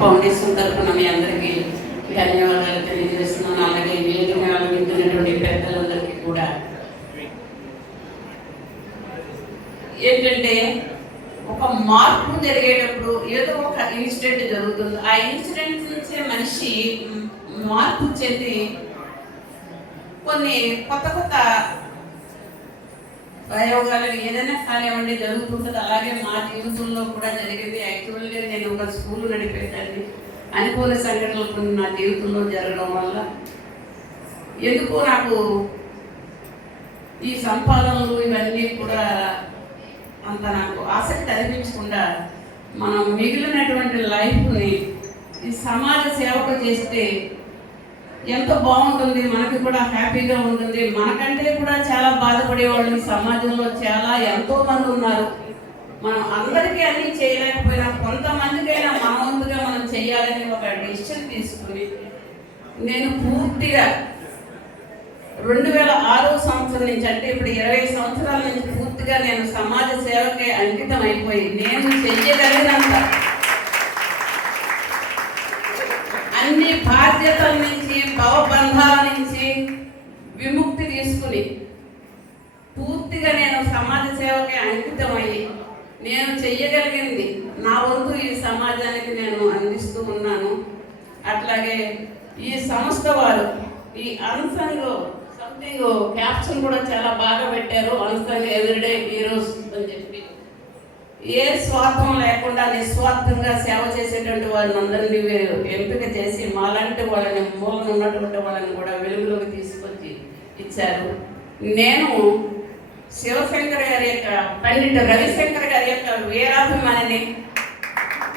Foundation తరఫున మీ అందరికీ ధన్యవాదాలు తెలియజేస్తున్నాను. అలాగే వేదిక ఆలోచించినటువంటి పెద్దలందరికీ కూడా. ఏంటంటే ఒక మార్పు జరిగేటప్పుడు ఏదో ఒక ఇన్సిడెంట్ జరుగుతుంది. ఆ ఇన్సిడెంట్ నుంచే మనిషి మార్పు చెంది కొన్ని కొత్త కొత్త ప్రయోగాలు ఏదైనా కానివ్వండి జరుగుతుంటుంది. అలాగే మా జీవితంలో కూడా జరిగింది. యాక్చువల్గా నేను ఒక స్కూల్ నడిపేదాన్ని. అనుకూల సంఘటనలు కొన్ని నా జీవితంలో జరగడం వల్ల ఎందుకు నాకు ఈ సంపాదనలు ఇవన్నీ కూడా అంత నాకు ఆసక్తి అనిపించకుండా మనం మిగిలినటువంటి లైఫ్ని ఈ సమాజ సేవకు చేస్తే ఎంతో బాగుంటుంది, మనకి కూడా హ్యాపీగా ఉంటుంది. మనకంటే కూడా చాలా బాధపడే వాళ్ళు ఈ సమాజంలో ఎంతో మంది ఉన్నారు. మనం అందరికీ అన్నీ చేయలేకపోయినా కొంతమందికైనా మన వంతుగా మనం చేయాలని ఒక డెసిషన్ తీసుకుని నేను పూర్తిగా 2006 సంవత్సరం నుంచి, అంటే ఇప్పుడు 20 సంవత్సరాల నుంచి పూర్తిగా నేను సమాజ సేవకే అంకితం అయిపోయి నేను చెయ్యగలిగినంత అన్ని బాధ్యతల నుంచి భవబంధాల నుంచి విముక్తి తీసుకుని పూర్తిగా నేను సమాజ సేవకే అంకితమయ్యి నేను చెయ్యగలిగింది నా వంతు ఈ సమాజానికి నేను అందిస్తూ ఉన్నాను. అట్లాగే ఈ సంస్థ వారు ఈ అన్సంగ్ సంథింగ్ క్యాప్షన్ కూడా చాలా బాగా పెట్టారు. అన్సంగ్ ఎవ్రీడే హీరోస్ అని చెప్పి ఏ స్వార్థం లేకుండా నిస్వార్థంగా సేవ చేసేటువంటి వారిని అందరినీ ఎంపిక చేసి మాలాంటి వాళ్ళని మూలన ఉన్నటువంటి వాళ్ళని కూడా వెలుగులోకి తీసుకొచ్చి ఇచ్చారు. నేను శివశంకర్ గారి యొక్క పండిట్ రవిశంకర్ గారి యొక్క వీరాభిమానిని.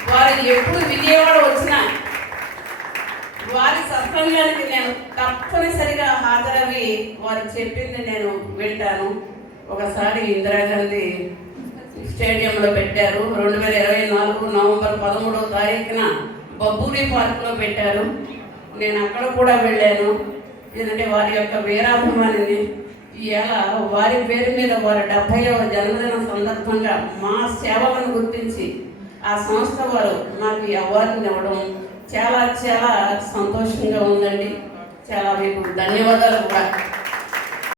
వారు ఎప్పుడు విజయవాడ వచ్చినా వారి సత్సంగానికి నేను తప్పనిసరిగా హాజరవి వారు చెప్పింది నేను వింటాను. ఒకసారి ఇందిరాగాంధీ స్టేడియంలో పెట్టారు. 2024 నవంబర్ 13వ తారీఖున బబ్బూరి పార్క్లో పెట్టారు. నేను అక్కడ కూడా వెళ్ళాను. ఎందుకంటే వారి యొక్క వీరాభిమానిని. ఇలా వారి పేరు మీద వారి 70వ జన్మదిన సందర్భంగా మా సేవలను గుర్తించి ఆ సంస్థ వారు నాకు ఈ అవార్డుని ఇవ్వడం చాలా సంతోషంగా ఉందండి. చాలా మీకు ధన్యవాదాలు కూడా.